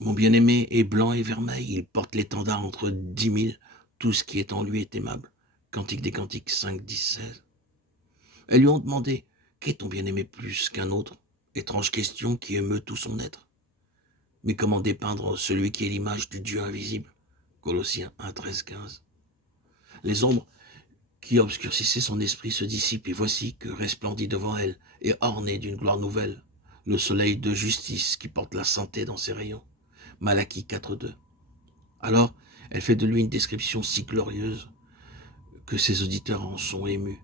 Mon bien-aimé est blanc et vermeil, il porte l'étendard entre 10 000, tout ce qui est en lui est aimable. Cantique des Cantiques 5, 10, 16. Elles lui ont demandé, qu'est ton bien-aimé plus qu'un autre? Étrange question qui émeut tout son être. Mais comment dépeindre celui qui est l'image du Dieu invisible? Colossiens 1, 13, 15. Les ombres qui obscurcissaient son esprit se dissipent, et voici que resplendit devant elle, et orné d'une gloire nouvelle, le soleil de justice qui porte la santé dans ses rayons. Malachie 4.2. Alors, elle fait de lui une description si glorieuse que ses auditeurs en sont émus.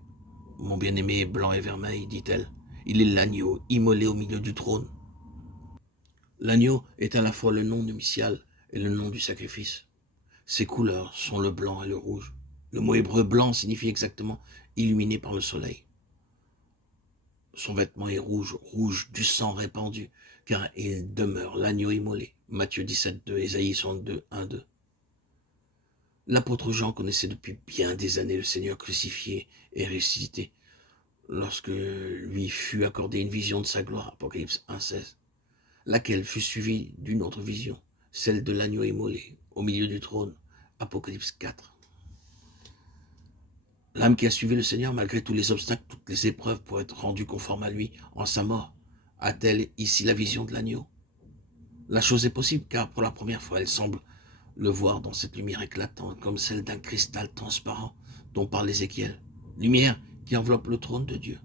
Mon bien-aimé est blanc et vermeil, dit-elle. Il est l'agneau immolé au milieu du trône. L'agneau est à la fois le nom nuptial et le nom du sacrifice. Ses couleurs sont le blanc et le rouge. Le mot hébreu blanc signifie exactement illuminé par le soleil. Son vêtement est rouge, rouge du sang répandu, car il demeure l'agneau immolé. Matthieu 17.2, Ésaïe 62, 1-2. L'apôtre Jean connaissait depuis bien des années le Seigneur crucifié et ressuscité, lorsque lui fut accordé une vision de sa gloire, Apocalypse 1.16, laquelle fut suivie d'une autre vision, celle de l'agneau immolé au milieu du trône, Apocalypse 4. L'âme qui a suivi le Seigneur, malgré tous les obstacles, toutes les épreuves pour être rendue conforme à lui en sa mort, a-t-elle ici la vision de l'agneau? La chose est possible, car pour la première fois, elle semble le voir dans cette lumière éclatante, comme celle d'un cristal transparent dont parle Ézéchiel. Lumière qui enveloppe le trône de Dieu.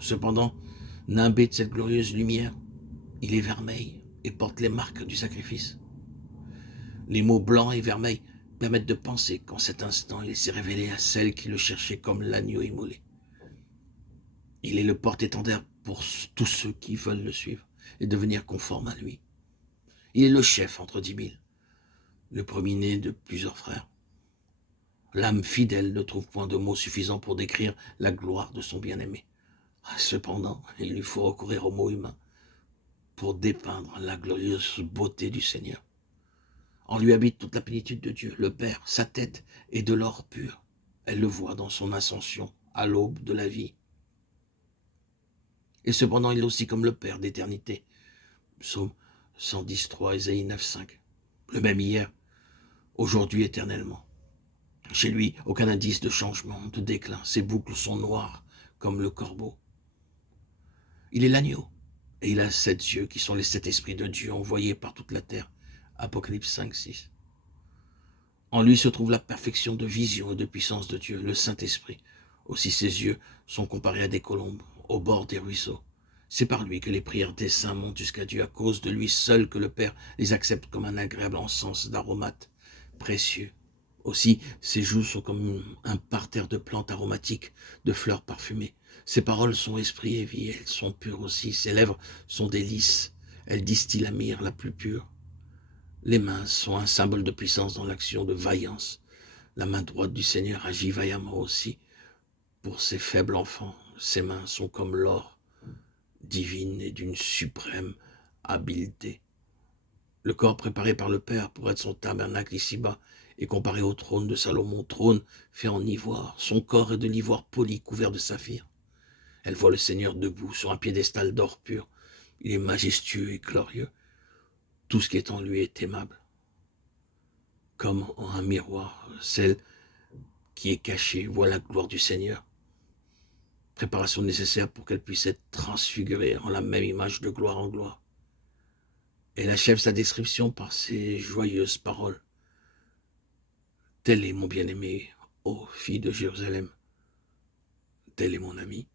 Cependant, nimbé de cette glorieuse lumière, il est vermeil et porte les marques du sacrifice. Les mots blanc et vermeil permettent de penser qu'en cet instant, il s'est révélé à celle qui le cherchait comme l'agneau immolé. Il est le porte-étendard pour tous ceux qui veulent le suivre et devenir conformes à lui. Il est le chef entre 10 000, le premier-né de plusieurs frères. L'âme fidèle ne trouve point de mots suffisants pour décrire la gloire de son bien-aimé. Cependant, il lui faut recourir aux mots humains pour dépeindre la glorieuse beauté du Seigneur. En lui habite toute la plénitude de Dieu, le Père, sa tête est de l'or pur. Elle le voit dans son ascension à l'aube de la vie. Et cependant, il est aussi comme le Père d'éternité. Psaume 110.3, Ésaïe 9.5. Le même hier, aujourd'hui, éternellement. Chez lui, aucun indice de changement, de déclin. Ses boucles sont noires comme le corbeau. Il est l'agneau, et il a 7 yeux qui sont les 7 esprits de Dieu envoyés par toute la terre. Apocalypse 5, 6. En lui se trouve la perfection de vision et de puissance de Dieu, le Saint-Esprit. Aussi ses yeux sont comparés à des colombes au bord des ruisseaux. C'est par lui que les prières des saints montent jusqu'à Dieu, à cause de lui seul que le Père les accepte comme un agréable encens d'aromates précieux. Aussi, ses joues sont comme un parterre de plantes aromatiques, de fleurs parfumées. Ses paroles sont esprit et vie, elles sont pures aussi. Ses lèvres sont des lys, elles distillent la myrrhe la plus pure. Les mains sont un symbole de puissance dans l'action de vaillance. La main droite du Seigneur agit vaillamment aussi pour ses faibles enfants. Ses mains sont comme l'or, divine et d'une suprême habileté. Le corps préparé par le Père pour être son tabernacle ici-bas est comparé au trône de Salomon, trône fait en ivoire. Son corps est de l'ivoire poli couvert de saphir. Elle voit le Seigneur debout sur un piédestal d'or pur. Il est majestueux et glorieux. Tout ce qui est en lui est aimable. Comme en un miroir, celle qui est cachée voit la gloire du Seigneur. Préparation nécessaire pour qu'elle puisse être transfigurée en la même image de gloire en gloire. Elle achève sa description par ces joyeuses paroles. Tel est mon bien-aimé, ô fille de Jérusalem. Tel est mon ami.